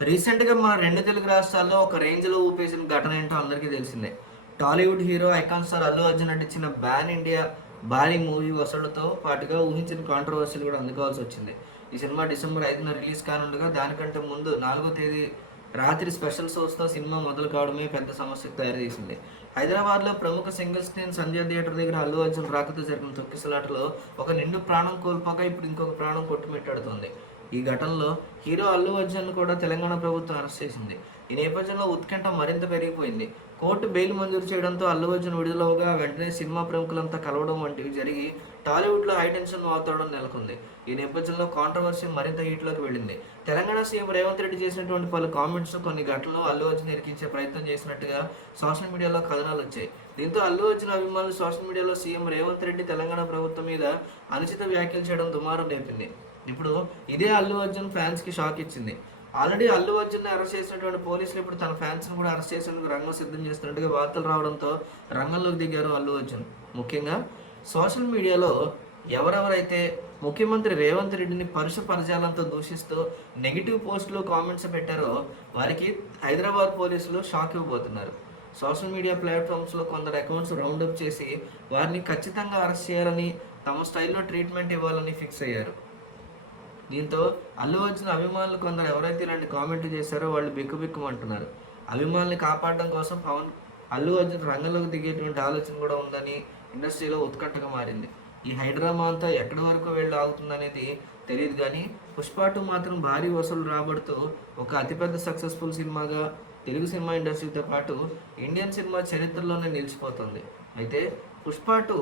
రీసెంట్గా మన రెండు తెలుగు రాష్ట్రాల్లో ఒక రేంజ్లో ఊపేసిన ఘటన ఏంటో అందరికీ తెలిసిందే. Tollywood hero icon star Allu Arjun నటించిన బ్యాన్ ఇండియా భారీ మూవీ వసూళ్ళతో పాటుగా ఊహించిన కాంట్రవర్సీలు కూడా అందుకోవాల్సి వచ్చింది. ఈ సినిమా డిసెంబర్ ఐదున రిలీజ్ కానుండగా దానికంటే ముందు నాలుగో తేదీ రాత్రి స్పెషల్ షోస్తో సినిమా మొదలు కావడమే పెద్ద సమస్యకు తయారు చేసింది. హైదరాబాద్లో ప్రముఖ సింగిల్ స్క్రీన్ సంధ్య థియేటర్ దగ్గర అల్లు అర్జున్ రాకతో జరిగిన తొక్కిసలాటలో ఒక నిండు ప్రాణం కోల్పోక ఇప్పుడు ఇంకొక ప్రాణం కొట్టుమిట్టాడుతోంది. ఈ ఘటనలో హీరో అల్లు అర్జున్ కూడా తెలంగాణ ప్రభుత్వం అరెస్ట్ చేసింది. ఈ నేపథ్యంలో ఉత్కంఠ మరింత పెరిగిపోయింది. కోర్టు బెయిల్ మంజూరు చేయడంతో అల్లు అర్జున్ విడుదలవగా వెంటనే సినిమా ప్రముఖులంతా కలవడం వంటివి జరిగి టాలీవుడ్లో హైటెన్షన్ వాతావరణం నెలకొంది. ఈ నేపథ్యంలో కాంట్రవర్సీ మరింత హీట్లోకి వెళ్ళింది. తెలంగాణ సీఎం రేవంత్ రెడ్డి చేసినటువంటి పలు కామెంట్స్ కొన్ని ఘటనలు అల్లు అర్జున్ ఇరికించే ప్రయత్నం చేసినట్టుగా సోషల్ మీడియాలో కథనాలు వచ్చాయి. దీంతో అల్లు అర్జున్ అభిమానులు సోషల్ మీడియాలో సీఎం రేవంత్ రెడ్డి తెలంగాణ ప్రభుత్వం మీద అనుచిత వ్యాఖ్యలు చేయడం దుమారం రేపింది. ఇప్పుడు ఇదే అల్లు అర్జున్ ఫ్యాన్స్కి షాక్ ఇచ్చింది ఆల్రెడీ అల్లు అర్జున్ అరెస్ట్ చేసినటువంటి పోలీసులు ఇప్పుడు తన ఫ్యాన్స్ కూడా అరెస్ట్ చేసేందుకు రంగం సిద్ధం చేస్తున్నట్టుగా వార్తలు రావడంతో రంగంలోకి దిగారు అల్లు అర్జున్. ముఖ్యంగా సోషల్ మీడియాలో ఎవరెవరైతే ముఖ్యమంత్రి రేవంత్ రెడ్డిని పరుష పరజాలంతో దూషిస్తూ నెగిటివ్ పోస్టులు కామెంట్స్ పెట్టారో వారికి హైదరాబాద్ పోలీసులు షాక్ ఇవ్వబోతున్నారు. సోషల్ మీడియా ప్లాట్ఫామ్స్లో కొందరు అకౌంట్స్ రౌండప్ చేసి వారిని ఖచ్చితంగా అరెస్ట్ చేయాలని తమ స్టైల్లో ట్రీట్మెంట్ ఇవ్వాలని ఫిక్స్ అయ్యారు. దీంతో అల్లు అర్జున్ అభిమానులు కొందరు ఎవరైతే ఇలాంటి కామెంట్ చేశారో వాళ్ళు బిక్కుబిక్కుమంటున్నారు. అభిమానుల్ని కాపాడడం కోసం పవన్ అల్లు అర్జున్ రంగంలోకి దిగేటువంటి ఆలోచన కూడా ఉందని ఇండస్ట్రీలో ఉత్కంఠగా మారింది. ఈ హైడ్రామా అంతా ఎక్కడి వరకు వెళ్ళి ఆగుతుందనేది తెలియదు కానీ పుష్ప టూ మాత్రం భారీ వసూలు రాబడుతూ ఒక అతిపెద్ద సక్సెస్ఫుల్ సినిమాగా తెలుగు సినిమా ఇండస్ట్రీతో పాటు ఇండియన్ సినిమా చరిత్రలోనే నిలిచిపోతుంది. అయితే పుష్ప టూ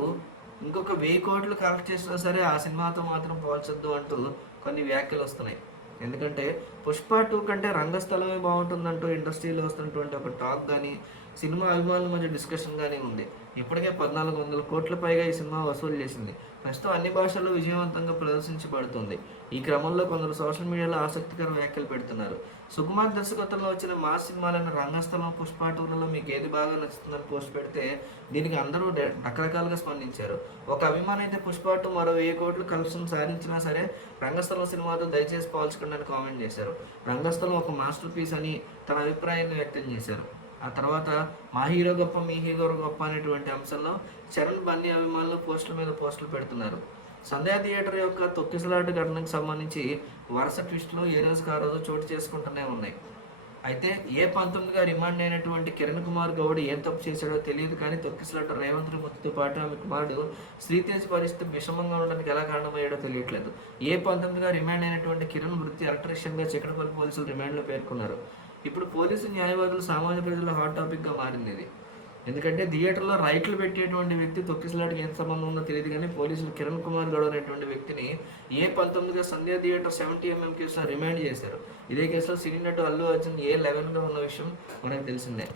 ఇంకొక వెయ్యి కోట్లు కలెక్ట్ చేసినా సరే ఆ సినిమాతో మాత్రం పోల్చొద్దు అంటూ కొన్ని వ్యాఖ్యలు వస్తున్నాయి. ఎందుకంటే పుష్ప టూ కంటే రంగస్థలమే బాగుంటుందంటూ ఇండస్ట్రీలో వస్తున్నటువంటి ఒక టాక్ కానీ సినిమా అభిమానుల మధ్య డిస్కషన్ కానీ ఉంది. ఇప్పటికే పద్నాలుగు వందల కోట్ల పైగా ఈ సినిమా వసూలు చేసింది. ప్రస్తుతం అన్ని భాషల్లో విజయవంతంగా ప్రదర్శించబడుతుంది. ఈ క్రమంలో కొందరు సోషల్ మీడియాలో ఆసక్తికర వ్యాఖ్యలు పెడుతున్నారు. సుకుమార్ దర్శకత్వంలో వచ్చిన మా సినిమాలైన రంగస్థలం పుష్ప టూలలో మీకు ఏది బాగా నచ్చుతుందని పోస్ట్ పెడితే దీనికి అందరూ రకరకాలుగా స్పందించారు. ఒక అభిమాని అయితే పుష్పాటు మరో వెయ్యి కోట్లు కలెక్షన్ సాధించినా సరే రంగస్థలం సినిమాతో దయచేసి పోల్చకుండా అని కామెంట్ చేశారు. రంగస్థలం ఒక మాస్టర్ పీస్ అని తన అభిప్రాయాన్ని వ్యక్తం చేశారు. ఆ తర్వాత మా హీరో గొప్ప మీ హీరో గొప్ప అనేటువంటి అంశంలో చరణ్ బన్నీ అభిమానులు పోస్టుల మీద పోస్టులు పెడుతున్నారు. సంధ్యా థియేటర్ యొక్క తొక్కిసలాట ఘటనకు సంబంధించి వరుస ట్విస్టులు ఏ రోజుకు ఆ రోజు చోటు చేసుకుంటూనే ఉన్నాయి. అయితే ఏ పంతొమ్మిదిగా రిమాండ్ అయినటువంటి కిరణ్ కుమార్ గౌడ్ ఏం తప్పు చేశాడో తెలియదు కానీ తొక్కిసలాట రేవంత్ మృతితో పాటు ఆమె కుమారుడు శ్రీతేజ్ పరిస్థితి విషమంగా ఉండడానికి ఎలా కారణమయ్యాడో తెలియట్లేదు. ఏ పంతొమ్మిదిగా రిమాండ్ అయినటువంటి కిరణ్ వృత్తి ఎలక్ట్రీషియన్గా చిక్కడపల్లి పోలీసులు రిమాండ్లో పేర్కొన్నారు. ఇప్పుడు పోలీసు న్యాయవాదులు సామాన్య ప్రజల హాట్ టాపిక్గా మారింది ఇది. ఎందుకంటే థియేటర్లో రైట్లు పెట్టేటువంటి వ్యక్తి తొక్కిసలాటికి ఏం సంబంధం ఉందో తెలియదు కానీ పోలీసులు కిరణ్ కుమార్ గౌడ్ అనేటువంటి వ్యక్తిని ఏ పంతొమ్మిదిగా సంధ్యా థియేటర్ సెవెంటీ ఎంఎం కేసులో రిమాండ్ చేశారు. ఇదే కేసులో సినీ నటు అల్లు అర్జున్ ఏ లెవెన్గా ఉన్న విషయం మనకు తెలిసిందే.